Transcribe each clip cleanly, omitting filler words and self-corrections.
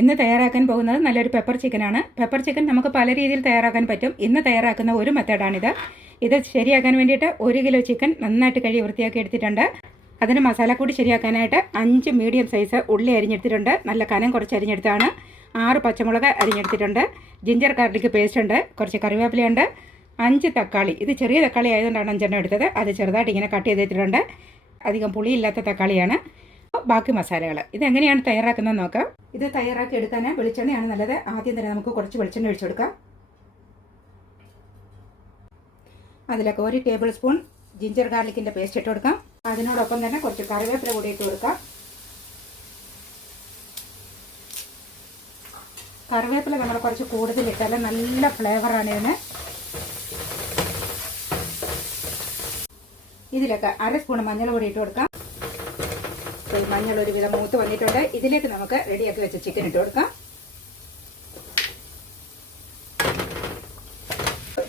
ഇന്ന് തയ്യാറാക്കാൻ പോകുന്നത് നല്ലൊരു പെപ്പർ ചിക്കനാണ്. പെപ്പർ ചിക്കൻ നമുക്ക് പല രീതിയിൽ തയ്യാറാക്കാൻ പറ്റും. ഇന്ന് തയ്യാറാക്കുന്ന ഒരു മെത്തേഡാണിത്. ഇത് ശരിയാക്കാൻ വേണ്ടിയിട്ട് 1 കിലോ ചിക്കൻ നന്നായിട്ട് കഴുകി വൃത്തിയാക്കി എടുത്തിട്ടുണ്ട്. അതിന് മസാലക്കൂടി ശരിയാക്കാനായിട്ട് 5 മീഡിയം സൈസ് ഉള്ളി അരിഞ്ഞെടുത്തിട്ടുണ്ട്. നല്ല കനം കുറച്ച് അരിഞ്ഞെടുത്താണ്. 6 പച്ചമുളക് അരിഞ്ഞെടുത്തിട്ടുണ്ട്. ജിഞ്ചർ ഗാർലിക് പേസ്റ്റ് ഉണ്ട്. കുറച്ച് കറിവേപ്പിലയുണ്ട്. 5 തക്കാളി. ഇത് ചെറിയ തക്കാളി ആയതുകൊണ്ടാണ് 5 എടുത്തത്. അത് ചെറുതായിട്ട് ഇങ്ങനെ കട്ട് ചെയ്തിട്ടുണ്ട്. അധികം പുളിയില്ലാത്ത തക്കാളിയാണ്. ബാക്കി മസാലകൾ ഇതെങ്ങനെയാണ് തയ്യാറാക്കുന്നത് നോക്കാം. ഇത് തയ്യാറാക്കി എടുക്കാൻ വെളിച്ചെണ്ണയാണ് നല്ലത്. ആദ്യം തന്നെ നമുക്ക് കുറച്ച് വെളിച്ചെണ്ണ ഒഴിച്ചു കൊടുക്കാം. അതിലേക്ക് 1 ടേബിൾ സ്പൂൺ ജിഞ്ചർ ഗാർലിക്കിൻ്റെ പേസ്റ്റ് ഇട്ട് കൊടുക്കാം. അതിനോടൊപ്പം തന്നെ കുറച്ച് കറിവേപ്പില കൂടി ഇട്ട് കൊടുക്കാം. കറിവേപ്പില നമ്മൾ കുറച്ച് കൂടുതൽ ഇട്ടാൽ നല്ല ഫ്ലേവറാണ് ഇതിന്. ഇതിലേക്ക് 1/2 സ്പൂൺ മഞ്ഞൾ കൂടി ഇട്ട് കൊടുക്കാം. മഞ്ഞൾ ഒരുവിധം മൂത്ത് വന്നിട്ടുണ്ട്. ഇതിലേക്ക് നമുക്ക് റെഡിയാക്കി വെച്ച ചിക്കൻ ഇട്ട് കൊടുക്കാം.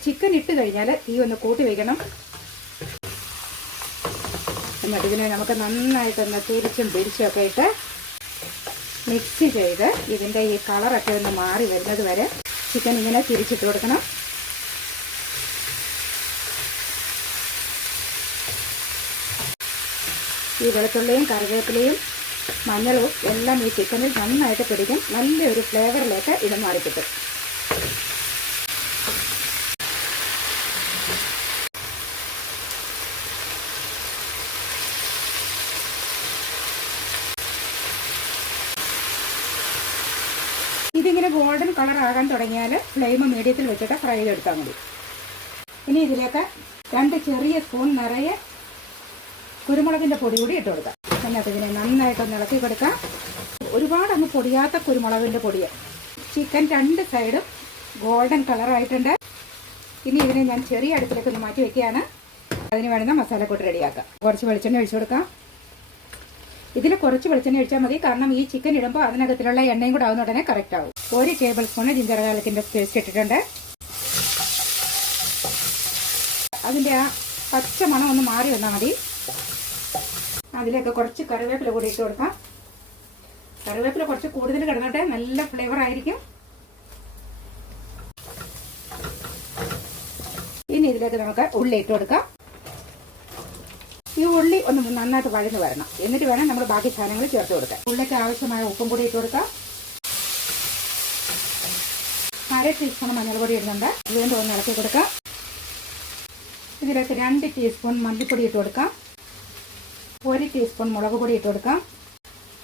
ചിക്കൻ ഇട്ട് കഴിഞ്ഞാൽ തീ ഒന്ന് കൂട്ടി വയ്ക്കണം. എന്നിട്ട് ഇതിനെ നമുക്ക് നന്നായിട്ടൊന്ന് തിരിച്ചും പിടിച്ചും ഒക്കെ ഇട്ട് മിക്സ് ചെയ്ത് ഇതിൻ്റെ ഈ കളറൊക്കെ ഒന്ന് മാറി വരുന്നത് വരെ ചിക്കൻ ഇങ്ങനെ തിരിച്ചിട്ട് കൊടുക്കണം. ഈ വെളുത്തുള്ളിയും കറിവേപ്പിലയും മഞ്ഞളും എല്ലാം ഈ ചിക്കനിൽ നന്നായിട്ട് പിടിക്കും. നല്ലൊരു ഫ്ലേവറിലേക്ക് ഇത് മാറിക്കിട്ടും. ഇതിങ്ങനെ ഗോൾഡൻ കളർ ആകാൻ തുടങ്ങിയാൽ ഫ്ലെയിം മീഡിയത്തിൽ വെച്ചിട്ട് ഫ്രൈ ചെയ്തെടുത്താൽ മതി. ഇനി ഇതിലേക്ക് 2 ചെറിയ സ്പൂൺ നിറയെ കുരുമുളകിൻ്റെ പൊടി കൂടി ഇട്ട് കൊടുക്കാം. എന്നിട്ട് ഇതിനെ നന്നായിട്ടൊന്ന് ഇളക്കി കൊടുക്കാം. ഒരുപാട് അങ്ങ് പൊടിയാത്ത കുരുമുളകിൻ്റെ പൊടി. ചിക്കൻ 2 സൈഡും ഗോൾഡൻ കളറായിട്ടുണ്ട്. ഇനി ഇതിനെ ഞാൻ ചെറിയ അടുപ്പിലേക്ക് ഒന്ന് മാറ്റി വയ്ക്കുകയാണ്. അതിന് വേണ്ടുന്ന മസാലക്കൂട്ട് റെഡിയാക്കാം. കുറച്ച് വെളിച്ചെണ്ണ ഒഴിച്ചു കൊടുക്കാം. ഇതിൽ കുറച്ച് വെളിച്ചെണ്ണ ഒഴിച്ചാൽ മതി. കാരണം ഈ ചിക്കൻ ഇടുമ്പോൾ അതിനകത്തിലുള്ള എണ്ണയും കൂടെ ആവുന്ന ഉടനെ കറക്റ്റ് ആവും. 1 ടേബിൾ സ്പൂൺ ജിഞ്ചർ ഗാർലിക്കിൻ്റെ പേസ്റ്റ് ഇട്ടിട്ടുണ്ട്. അതിൻ്റെ ആ പച്ച മണം ഒന്ന് മാറി വന്നാൽ മതി. അതിലേക്ക് കുറച്ച് കറിവേപ്പില കൂടി ഇട്ട് കൊടുക്കാം. കറിവേപ്പില കുറച്ച് കൂടുതൽ കിടന്നോട്ടെ, നല്ല ഫ്ലേവർ ആയിരിക്കും. ഇനി ഇതിലേക്ക് നമുക്ക് ഉള്ളി ഇട്ട് കൊടുക്കാം. ഈ ഉള്ളി ഒന്ന് നന്നായിട്ട് വഴന്ന് വരണം. എന്നിട്ട് വേണം നമ്മൾ ബാക്കി സാധനങ്ങൾ ചേർത്ത് കൊടുക്കാം. ഉള്ളിക്ക് ആവശ്യമായ ഉപ്പും കൂടി ഇട്ട് കൊടുക്കാം. 1/2 ടീസ്പൂൺ മഞ്ഞൾ പൊടി ഇടുന്നുണ്ട്. വീണ്ടും ഒന്ന് ഇളക്കി കൊടുക്കാം. ഇതിലേക്ക് 2 ടീസ്പൂൺ മല്ലിപ്പൊടി ഇട്ട് കൊടുക്കാം. 1 ടീസ്പൂൺ മുളക് പൊടി ഇട്ട് കൊടുക്കാം.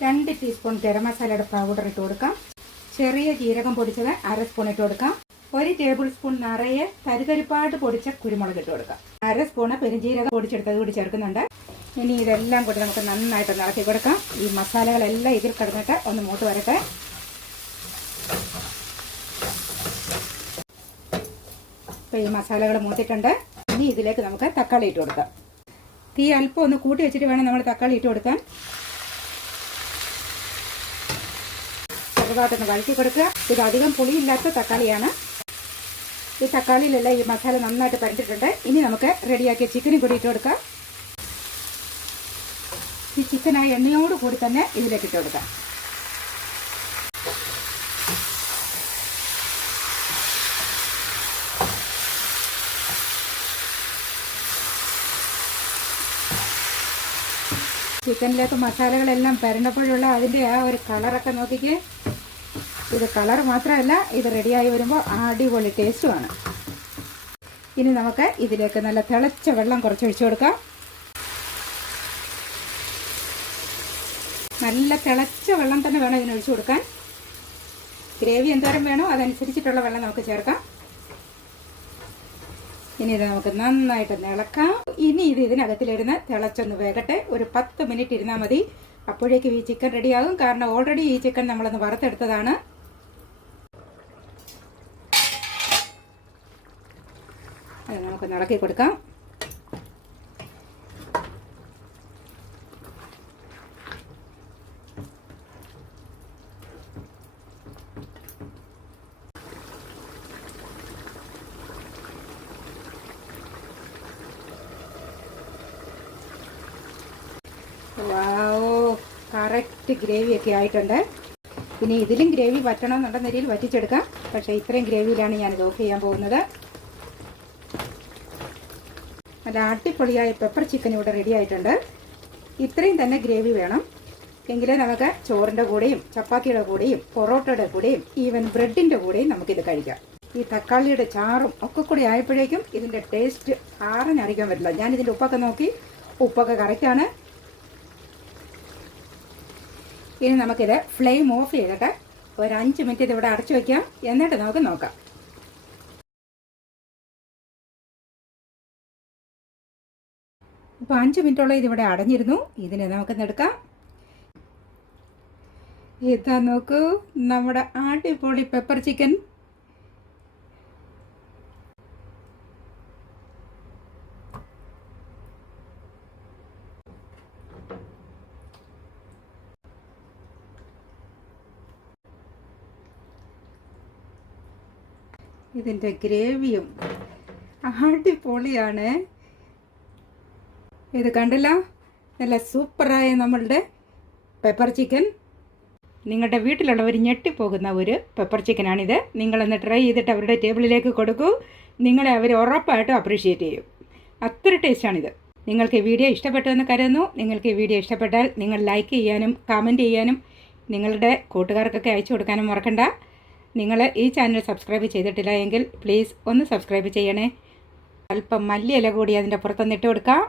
2 ടീസ്പൂൺ ഗരം മസാലയുടെ പൗഡർ ഇട്ട് കൊടുക്കാം. ചെറിയ ജീരകം പൊടിച്ചത് 1/2 സ്പൂൺ ഇട്ട് കൊടുക്കാം. 1 ടേബിൾ സ്പൂൺ നിറയെ തരിതരിപ്പായിട്ട് പൊടിച്ച കുരുമുളക് ഇട്ട് കൊടുക്കാം. 1/2 സ്പൂണ് പെരുംജീരകം പൊടിച്ചെടുത്തത് കൂടി ചേർക്കുന്നുണ്ട്. ഇനി ഇതെല്ലാം കൂടി നമുക്ക് നന്നായിട്ട് ഇളക്കി കൊടുക്കാം. ഈ മസാലകളെല്ലാം ഇതിൽ കിടന്നിട്ട് ഒന്ന് മൂത്ത് വരട്ടെ. അപ്പോൾ ഈ മസാലകൾ മൂത്തിട്ടുണ്ട്. ഇനി ഇതിലേക്ക് നമുക്ക് തക്കാളി ഇട്ട് കൊടുക്കാം. തീ അല്പം ഒന്ന് കൂട്ടി വെച്ചിട്ട് വേണം നമ്മൾ തക്കാളി ഇട്ട് കൊടുക്കാൻ. ചെറുതായിട്ടൊന്ന് വഴറ്റി കൊടുക്കുക. ഇത് അധികം പുളിയില്ലാത്ത തക്കാളിയാണ്. ഈ തക്കാളിയിലെല്ലാം ഈ മസാല നന്നായിട്ട് പരണ്ടിട്ടുണ്ട്. ഇനി നമുക്ക് റെഡിയാക്കിയ ചിക്കനും കൂടി ഇട്ട് കൊടുക്കാം. ഈ ചിക്കൻ ആ എണ്ണയോട് കൂടി തന്നെ ഇതിലേക്ക് ഇട്ട് കൊടുക്കാം. ചിക്കനിലേക്ക് മസാലകളെല്ലാം പരണ്ടപ്പോഴുള്ള അതിൻ്റെ ആ ഒരു കളറൊക്കെ നോക്കിക്കേ. ഇത് കളർ മാത്രമല്ല, ഇത് റെഡിയായി വരുമ്പോൾ അടിപൊളി ടേസ്റ്റുമാണ്. ഇനി നമുക്ക് ഇതിലേക്ക് നല്ല തിളച്ച വെള്ളം കുറച്ച് ഒഴിച്ചു കൊടുക്കാം. നല്ല തിളച്ച വെള്ളം തന്നെ വേണം ഇതിന് ഒഴിച്ചു കൊടുക്കാൻ. ഗ്രേവി എന്തോരം വേണോ അതനുസരിച്ചിട്ടുള്ള വെള്ളം നമുക്ക് ചേർക്കാം. ഇനി ഇത് നമുക്ക് നന്നായിട്ട് ഇളക്കാം. ഇനി ഇത് ഇതിനകത്തിലിരുന്ന് തിളച്ചൊന്ന് വേകട്ടെ. ഒരു 10 മിനിറ്റ് ഇരുന്നാൽ മതി. അപ്പോഴേക്കും ഈ ചിക്കൻ റെഡിയാകും. കാരണം ഓൾറെഡി ഈ ചിക്കൻ നമ്മളൊന്ന് വറുത്തെടുത്തതാണ്. അത് നമുക്ക് ഇളക്കി കൊടുക്കാം. കറക്റ്റ് ഗ്രേവിയൊക്കെ ആയിട്ടുണ്ട്. ഇനി ഇതിലും ഗ്രേവി വറ്റണമെന്നുള്ള നിലയിൽ വറ്റിച്ചെടുക്കാം. പക്ഷേ ഇത്രയും ഗ്രേവിയിലാണ് ഞാനിത് ഓഫ് ചെയ്യാൻ പോകുന്നത്. നല്ല അടിപൊളിയായ പെപ്പർ ചിക്കൻ ഇവിടെ റെഡി ആയിട്ടുണ്ട്. ഇത്രയും തന്നെ ഗ്രേവി വേണം, എങ്കിലേ നമുക്ക് ചോറിൻ്റെ കൂടെയും ചപ്പാത്തിയുടെ കൂടെയും പൊറോട്ടയുടെ കൂടെയും ഈവൻ ബ്രെഡിൻ്റെ കൂടെയും നമുക്കിത് കഴിക്കാം. ഈ തക്കാളിയുടെ ചാറും ഒക്കെ കൂടി ആയപ്പോഴേക്കും ഇതിൻ്റെ ടേസ്റ്റ് ആറിനറിയാൻ പറ്റില്ല. ഞാനിതിൻ്റെ ഉപ്പൊക്കെ നോക്കി, ഉപ്പൊക്കെ കറക്റ്റാണ്. ഇനി നമുക്കിത് ഫ്ലെയിം ഓഫ് ചെയ്തിട്ട് ഒരു 5 മിനിറ്റ് ഇതിവിടെ അടച്ചു വയ്ക്കാം. എന്നിട്ട് നമുക്ക് നോക്കാം. ഇപ്പോൾ 5 മിനിറ്റോളം ഇതിവിടെ അടഞ്ഞിരുന്നു. ഇതിനെ നമുക്കൊന്ന് എടുക്കാം. ഇതാ നോക്കൂ, നമ്മുടെ അടിപൊളി പെപ്പർ ചിക്കൻ. ഇതിൻ്റെ ഗ്രേവിയും അടിപൊളിയാണ്. ഇത് കണ്ടില്ല, നല്ല സൂപ്പറായ നമ്മളുടെ പെപ്പർ ചിക്കൻ. നിങ്ങളുടെ വീട്ടിലുള്ളവർ ഞെട്ടിപ്പോകുന്ന ഒരു പെപ്പർ ചിക്കനാണിത്. നിങ്ങളൊന്ന് ട്രൈ ചെയ്തിട്ട് അവരുടെ ടേബിളിലേക്ക് കൊടുക്കൂ. നിങ്ങളെ അവർ ഉറപ്പായിട്ടും അപ്രീഷിയേറ്റ് ചെയ്യും. അത്ര ടേസ്റ്റാണിത്. നിങ്ങൾക്ക് ഈ വീഡിയോ ഇഷ്ടപ്പെട്ടു എന്ന് കരുതുന്നു. നിങ്ങൾക്ക് ഈ വീഡിയോ ഇഷ്ടപ്പെട്ടാൽ നിങ്ങൾ ലൈക്ക് ചെയ്യാനും കമൻറ്റ് ചെയ്യാനും നിങ്ങളുടെ കൂട്ടുകാർക്കൊക്കെ അയച്ചു കൊടുക്കാനും മറക്കണ്ട. നിങ്ങൾ ഈ ചാനൽ സബ്സ്ക്രൈബ് ചെയ്തിട്ടില്ല എങ്കിൽ പ്ലീസ് ഒന്ന് സബ്സ്ക്രൈബ് ചെയ്യണേ. അല്പം മല്ലിയില കൂടി അതിൻ്റെ പുറത്തൊന്ന് ഇട്ട് കൊടുക്കാം.